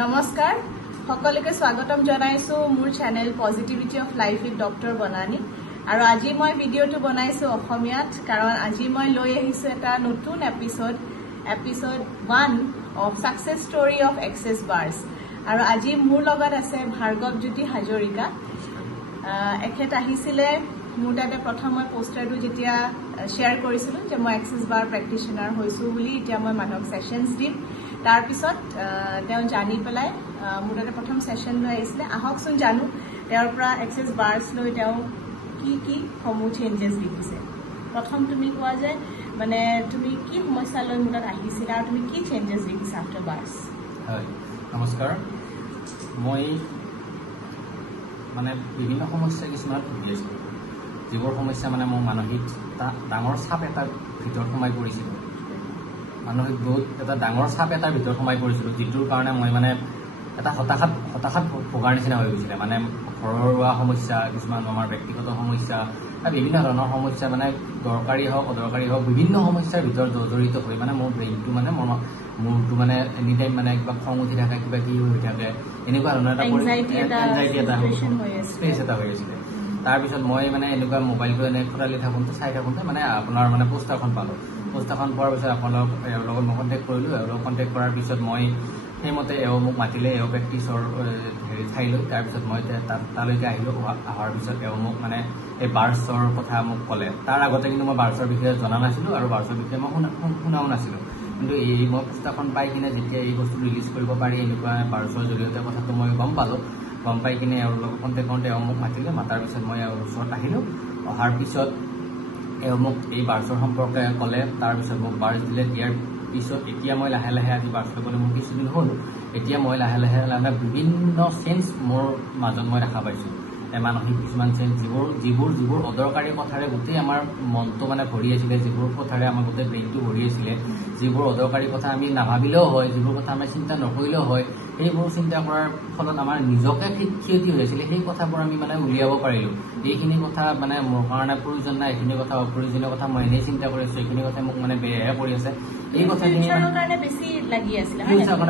নমস্কাৰ সকলোকে স্বাগতম জনাইছো মোৰ channel positivity of life with doctor Banani আৰু আজি মই ভিডিঅটো বনাইছো অসমীয়াত কাৰণ আজি মই লৈ আহিছো এটা নতুন episode 1 of success story of access বাৰ্ছ আৰু আজি মোৰ লগত আছে ভাৰ্গৱজ্যোতি হাজৰিকা এখেত আহিছিলে মোৰ তাতে প্ৰথম মই পোষ্টাৰটো যেতিয়া শ্বেয়াৰ কৰিছিলো যে মই এক্সেস বাৰ প্ৰেক্টিশনাৰ হৈছো বুলি এতিয়া মই মানুহক সেশনছ দিম তাৰ পিছত তেওঁ জানি পেলাই মোৰ তাতে প্ৰথম সেশন লৈ আহিছিলে আহকচোন জানো তেওঁৰ পৰা এক্সেস বাৰ্ছ লৈ তেওঁ কি সমূহ চেঞ্জেছ দেখিছে প্ৰথম তুমি কোৱা যে মানে তুমি কি সমস্যা লৈ মোৰ তাত আহিছিলা আৰু তুমি কি চেঞ্জেছ দেখিছা আফটাৰ বাৰ্ছ হয় নমস্কাৰ মই মানে বিভিন্ন সমস্যা কিছুমান ভুগি আছো যিবোৰ সমস্যা মানে মোৰ মানসিক ডাঙৰ চাপ এটাৰ ভিতৰত সোমাই পৰিছিলোঁ মানসিক বহুত এটা ডাঙৰ চাপ এটাৰ ভিতৰত সোমাই পৰিছিলোঁ যিটোৰ কাৰণে মই মানে এটা হতাশাত ভোগাৰ নিচিনা হৈ গৈছিলে মানে ঘৰুৱা সমস্যা কিছুমান আমাৰ ব্যক্তিগত সমস্যা বিভিন্ন ধৰণৰ সমস্যা মানে দৰকাৰী হওক অদৰকাৰী হওক বিভিন্ন সমস্যাৰ ভিতৰত জড়িত হৈ মানে মোৰ ব্ৰেইনটো মানে মূৰটো মানে এনি টাইম মানে কিবা খং উঠি থাকে কিবা কি হৈ থাকে এনেকুৱা ধৰণৰ এটা স্পেচ এটা হৈ আছিলে তাৰপিছত মই মানে এনেকুৱা মোবাইলটো এনে খোলালি চাই থাকোঁতে মানে আপোনাৰ মানে পোষ্টাৰখন পালোঁ পোষ্টাৰখন পোৱাৰ পিছত আপোনালোক এওঁৰ লগত মই কণ্টেক্ট কৰিলোঁ এওঁৰ লগত কণ্টেক্ট কৰাৰ পিছত মই সেইমতে এওঁ মোক মাতিলে এওঁ প্ৰেক্টিছৰ হেৰি ঠাই লৈ তাৰপিছত মই তালৈকে আহিলোঁ অহাৰ পিছত এওঁ মোক মানে এই বাৰ্ছৰ কথা মোক ক'লে তাৰ আগতে কিন্তু মই বাৰ্ছৰ বিষয়ে জনা নাছিলোঁ আৰু বাৰ্ছৰ বিষয়ে মই শুনাও নাছিলোঁ কিন্তু এই মই পুস্তকখন পাই কিনে যেতিয়া এই বস্তু ৰিলিজ কৰিব পাৰি এনেকুৱা বাৰ্ছৰ জৰিয়তে কথাটো মই গম পালোঁ গম পাই কিনে এওঁৰ লগত কণ্টেক্ট কৰোঁতে এওঁ মোক মাতিলে মাতাৰ পিছত মই এওঁৰ ওচৰত আহিলোঁ অহাৰ পিছত এওঁ মোক এই বাৰ্ছৰ সম্পৰ্কে ক'লে তাৰপিছত মোক বাৰ্ছ দিলে দিয়াৰ পিছত এতিয়া মই লাহে লাহে আজি বাৰ্ছ ল'বলৈ মোৰ কিছুদিন হ'ল এতিয়া মই লাহে লাহে বিভিন্ন চেঞ্জ মোৰ মাজত মই দেখা পাইছোঁ মানসিক কিছুমান চেঞ্জ যিবোৰ অদৰকাৰী কথাৰে গোটেই আমাৰ মনটো মানে ভৰি আছিলে যিবোৰ কথাৰে আমাৰ গোটেই ব্ৰেইনটো ভৰি আছিলে যিবোৰ অদৰকাৰী কথা আমি নাভাবিলেও হয় যিবোৰ কথা আমি চিন্তা নকৰিলেও হয় সেইবোৰ চিন্তা কৰাৰ ফলত আমাৰ নিজকে ক্ষতি হৈ আছিলে সেই কথাবোৰ আমি মানে উলিয়াব পাৰিলোঁ এইখিনি কথা মানে মোৰ কাৰণে প্ৰয়োজন নাই এইখিনি কথা অপ্ৰয়োজনীয় কথা মই এনেই চিন্তা কৰি আছোঁ এইখিনি কথা মোক মানে বেয়াহে কৰি আছে এই কথাখিনি কাৰণে বেছি লাগি আছিলে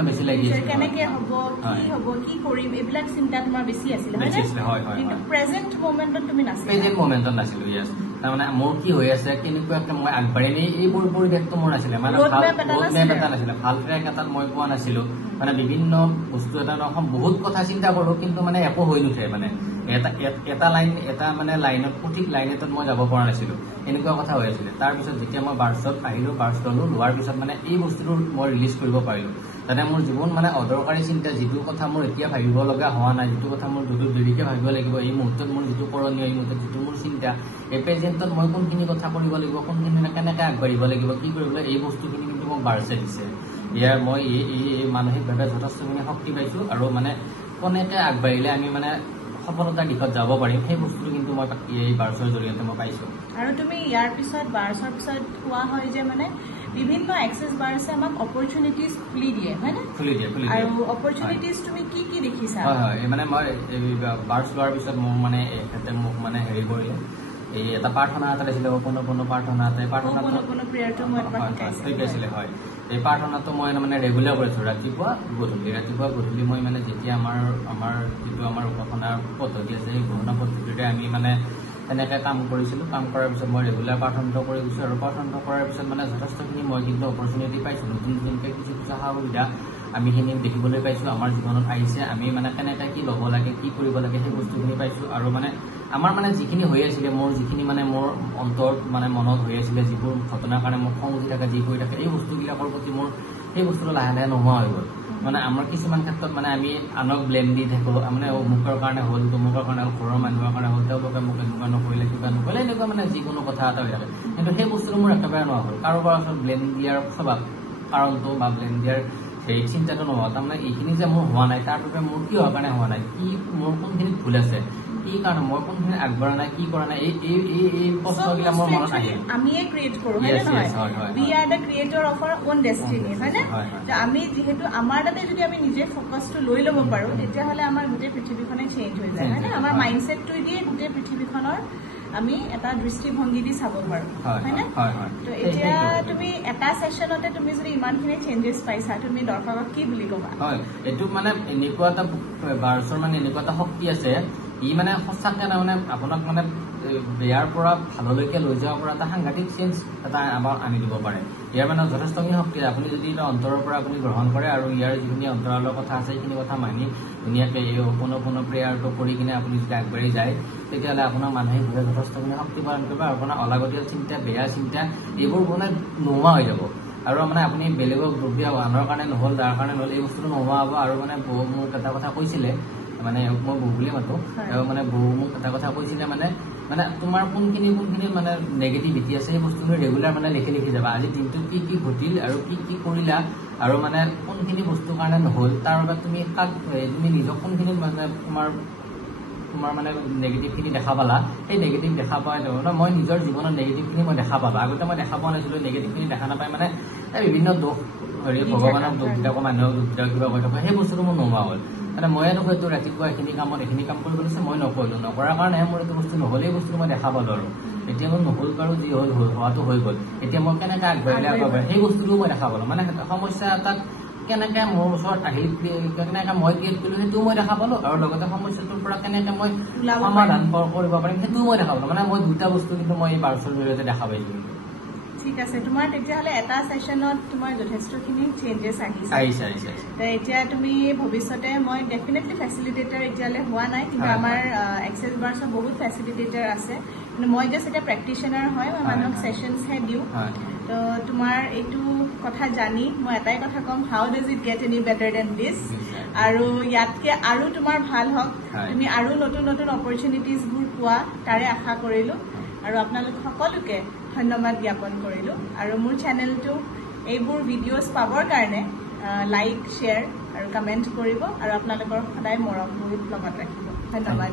বেছি লাগি আছে কেনেকে হ'ব কি হ'ব কি কৰিম এইবিলাক চিন্তা তোমাৰ বেছি আছিলে হয় কিন্তু প্ৰেজেন্ট মোমেন্টত তুমি নাছিলা প্ৰেজেন্ট মোমেন্টত নাছিলো ইয়েছ তাৰমানে মোৰ কি হৈ আছে কেনেকুৱাকে মই আগবাঢ়ি নি এইবোৰ পৰিৱেশটো মোৰ নাছিলে মানে ভাল ৰোডমেপ এটা নাছিলে ভাল ট্ৰেক এটাত মই পোৱা নাছিলো মানে বিভিন্ন বস্তু এটা বহুত কথা চিন্তা কৰোঁ কিন্তু মানে একো হৈ নুঠে মানে এটা লাইন এটা মানে লাইনত সঠিক লাইন এটাত মই যাব পৰা নাছিলোঁ এনেকুৱা কথা হৈ আছিলে তাৰপিছত যেতিয়া মই বাৰ্ছত আহিলোঁ বাৰ্ছ ল'লোঁ লোৱাৰ পিছত মানে এই বস্তুটো মই ৰিলিজ কৰিব পাৰিলোঁ যাতে মোৰ জীৱন মানে অদৰকাৰী চিন্তা যিটো কথা মোৰ এতিয়া ভাবিব লগা হোৱা নাই যিটো কথা মোৰ যদিও দেৰিকৈ ভাবিব লাগিব এই মুহূৰ্তত মোৰ যিটো কৰণীয় এই মুহূৰ্তত যিটো মোৰ চিন্তা এই প্ৰেজেণ্টত মই কোনখিনি কথা কৰিব লাগিব কোনখিনি কেনেকৈ আগবাঢ়িব লাগিব কি কৰিব লাগিব এই বস্তুখিনি কিন্তু মোক বাৰ্ছে দিছে ইয়াৰ মই এই মানসিকভাৱে যথেষ্টখিনি শক্তি পাইছোঁ আৰু মানে কেনেকৈ আগবাঢ়িলে আমি মানে সফলতাৰ দিশত যাব পাৰিম সেই বস্তুটো কিন্তু মই এই বাৰ্ছৰ জৰিয়তে মই পাইছোঁ আৰু তুমি ইয়াৰ পিছত বাৰ্ছৰ পিছত কোৱা হয় যে মানে বিভিন্ন এক্সেছ বাৰ্ছে আমাক অপৰচুনিটিজ খুলি দিয়ে হয় নে আৰু অপৰচুনিটিজ তুমি কি দেখিছা হয় মানে মই বাৰ্ছ লোৱাৰ পিছত মোক মানে এখেতে মোক মানে হেৰি কৰিলে এই এটা প্ৰাৰ্থনা এটা দিছিলে অপন প্ৰাৰ্থনা এটা শিকাইছিলে হয় এই প্ৰাৰ্থনাটো মই মানে ৰেগুলাৰ কৰিছোঁ ৰাতিপুৱা গধূলি মই মানে যেতিয়া আমাৰ যিটো আমাৰ উপাসনাৰ পদ্ধতি আছে সেই উপাসনা পদ্ধতিৰে আমি মানে তেনেকৈ কাম কৰিছিলোঁ কাম কৰাৰ পিছত মই ৰেগুলাৰ প্ৰাৰ্থনা কৰি গৈছোঁ আৰু প্ৰাৰ্থনা কৰাৰ পিছত মানে যথেষ্টখিনি মই কিন্তু অপৰচুনিটি পাইছোঁ নতুনকৈ কিছু সা সুবিধা আমি সেইখিনি দেখিবলৈ পাইছোঁ আমাৰ জীৱনত আহিছে আমি মানে কেনেকৈ কি ল'ব লাগে কি কৰিব লাগে সেই বস্তুখিনি পাইছোঁ আৰু মানে আমাৰ মানে যিখিনি হৈ আছিলে মোৰ যিখিনি মানে মোৰ অন্তৰত মানে মনত হৈ আছিলে যিবোৰ ঘটনাৰ কাৰণে মোৰ খং উঠি থাকে যি হৈ থাকে এই বস্তুবিলাকৰ প্ৰতি মোৰ সেই বস্তুটো লাহে লাহে নোহোৱা হৈ গ'ল মানে আমাৰ কিছুমান ক্ষেত্ৰত মানে আমি আনক ব্লেম দি থাকোঁ মানে অমুকৰ কাৰণে হ'ল তমুকৰ কাৰণে হ'ল ঘৰৰ মানুহৰ কাৰণে হ'ল তেওঁলোকে মোক এনেকুৱা নকৰিলে কিবা নকৰিলে এনেকুৱা মানে যিকোনো কথা এটা হৈ থাকে কিন্তু সেই বস্তুটো মোৰ একেবাৰে নোহোৱা হ'ল কাৰোবাৰ ওচৰত ব্লেম দিয়াৰ স্বভাৱ কাৰণটো বা ব্লেম দিয়াৰ সেই চিন্তাটো নহ'ল তাৰমানে এইখিনি যে মোৰ হোৱা নাই তাৰ বাবে মোৰ কি হোৱাৰ কাৰণে হোৱা নাই কি মোৰ কোনখিনিত ভুল আছে কি কাৰণে মই কোনখিনি আগবঢ়া নাই কি কৰা নাই এই প্ৰশ্নবিলাক মোৰ মনত আহে আমিয়ে ক্ৰিয়েট কৰোঁ we are the creator of our own destiny হয়নে আমি যিহেতু আমাৰ তাতে যদি আমি নিজে ফ'কাছটো লৈ ল'ব পাৰোঁ তেতিয়াহ'লে আমাৰ গোটেই পৃথিৱীখনে চেঞ্জ হৈ যায় হয়নে আমাৰ মাইণ্ডছেটটোৱে দিয়ে গোটেই পৃথিৱীখনৰ আমি এটা দৃষ্টিভংগী দি চাব পাৰো হয়নে তো এতিয়া তুমি এটা সেশনতে তুমি যদি ইমানখিনি চেঞ্জেছ পাইছা তুমি দৰ্শকক কি বুলি ক'বা হয় এটো মানে এনেকুৱা এটা বাৰছৰ মানে এনেকুৱা এটা শক্তি আছে ই মানে সঁচাকে মানে আপোনাক মানে বেয়াৰ পৰা ভাললৈকে লৈ যাব পৰা এটা সাংঘাতিক চেঞ্জ এটা আমাৰ আনি দিব পাৰে ইয়াৰ মানে যথেষ্টখিনি শক্তি আপুনি যদি এটা অন্তৰৰ পৰা আপুনি গ্ৰহণ কৰে আৰু ইয়াৰ যিখিনি অন্তৰালৰ কথা আছে সেইখিনি কথা মানি ধুনীয়াকে এই সম্পূৰ্ণ প্ৰেয়াৰটো কৰি কিনে আপুনি যদি আগবাঢ়ি যায় তেতিয়াহ'লে আপোনাৰ মানসিকভাৱে যথেষ্টখিনি শক্তি প্ৰদান কৰিব আৰু আপোনাৰ অলাগতীয়াল চিন্তা বেয়া চিন্তা এইবোৰ মানে নোহোৱা হৈ যাব আৰু মানে আপুনি বেলেগক দুখ দিয়া আনৰ কাৰণে নহ'ল যাৰ কাৰণে নহ'ল এই বস্তুটো নোহোৱা হ'ব আৰু মানে বহু মোক এটা কথা কৈছিলে মানে মই বহু বুলি মাতো মানে বহু মোক এটা কথা কৈছিলে মানে তোমাৰ কোনখিনি মানে নেগেটিভিটি আছে সেই বস্তুখিনি ৰেগুলাৰ মানে লিখি যাবা আজি দিনটোত কি ঘটিল আৰু কি কৰিলা আৰু মানে কোনখিনি বস্তুৰ কাৰণে নহ'ল তাৰ বাবে তুমি তুমি নিজক কোনখিনি মানে তোমাৰ মানে নেগেটিভখিনি দেখা পালা সেই নেগেটিভ দেখা পাই মই নিজৰ জীৱনত নেগেটিভখিনি মই দেখা পালো আগতে মই দেখা পোৱা নাছিলো নেগেটিভখিনি দেখা নাপাই মানে বিভিন্ন দোষ হেৰি ভগৱানক দোষ দিয়ক মানুহক দোষ দিয়ক কিবা কৈ থকা সেই বস্তুটো মোৰ নোহোৱা হ'ল মানে মই হয়তো ৰাতিপুৱা এইখিনি কাম কৰিব লাগিছে মই নকৰিলো নকৰাৰ কাৰণেহে মোৰ এইটো বস্তু নহ'ল এই বস্তুটো মই দেখা পালো আৰু এতিয়া মোৰ নহ'ল বাৰু যি হ'ল হোৱাটো হৈ গ'ল এতিয়া মই কেনেকৈ আগবাঢ়িলে আগবাঢ়িম সেই বস্তুটো মই দেখা পালো মানে সমস্যা এটাক কেনেকৈ মোৰ ওচৰত আহি কেনেকৈ মই ক্ৰিয়েট কৰিলো সেইটোও মই দেখা পালো আৰু লগতে সমস্যাটোৰ পৰা কেনেকৈ মই সমাধান কৰিব পাৰিম সেইটোও মই দেখা পালো মানে মই দুটা বস্তু কিন্তু মই এই বাৰছৰ জৰিয়তে দেখা পাইছো ঠিক আছে তোমাৰ তেতিয়াহ'লে এটা সেশনত তোমাৰ যথেষ্টখিনি চেঞ্জেছ আহিছে এতিয়া তুমি ভৱিষ্যতে মই ডেফিনেটলি ফেচিলিটেটৰ এতিয়ালৈ হোৱা নাই কিন্তু আমাৰ এক্সেছ বাৰ্ছত বহুত ফেচিলিটেটৰ আছে কিন্তু মই জাষ্ট এতিয়া প্ৰেক্টিশ্যনাৰ হয় মই মানুহক ছেশ্যনছহে দিওঁ তো তোমাৰ এইটো কথা জানি মই এটাই কথা ক'ম how does it get any better than this আৰু ইয়াতকৈ আৰু তোমাৰ ভাল হওক তুমি আৰু নতুন নতুন অপৰচুনিটিজবোৰ পোৱা তাৰে আশা কৰিলোঁ আৰু আপোনালোক সকলোকে ধন্যবাদ জ্ঞাপন কৰিলোঁ আৰু মোৰ চেনেলটো এইবোৰ ভিডিঅ'জ পাবৰ কাৰণে লাইক শ্বেয়াৰ আৰু কমেণ্ট কৰিব আৰু আপোনালোকৰ সদায় মৰমবোৰ লগত ৰাখিব ধন্যবাদ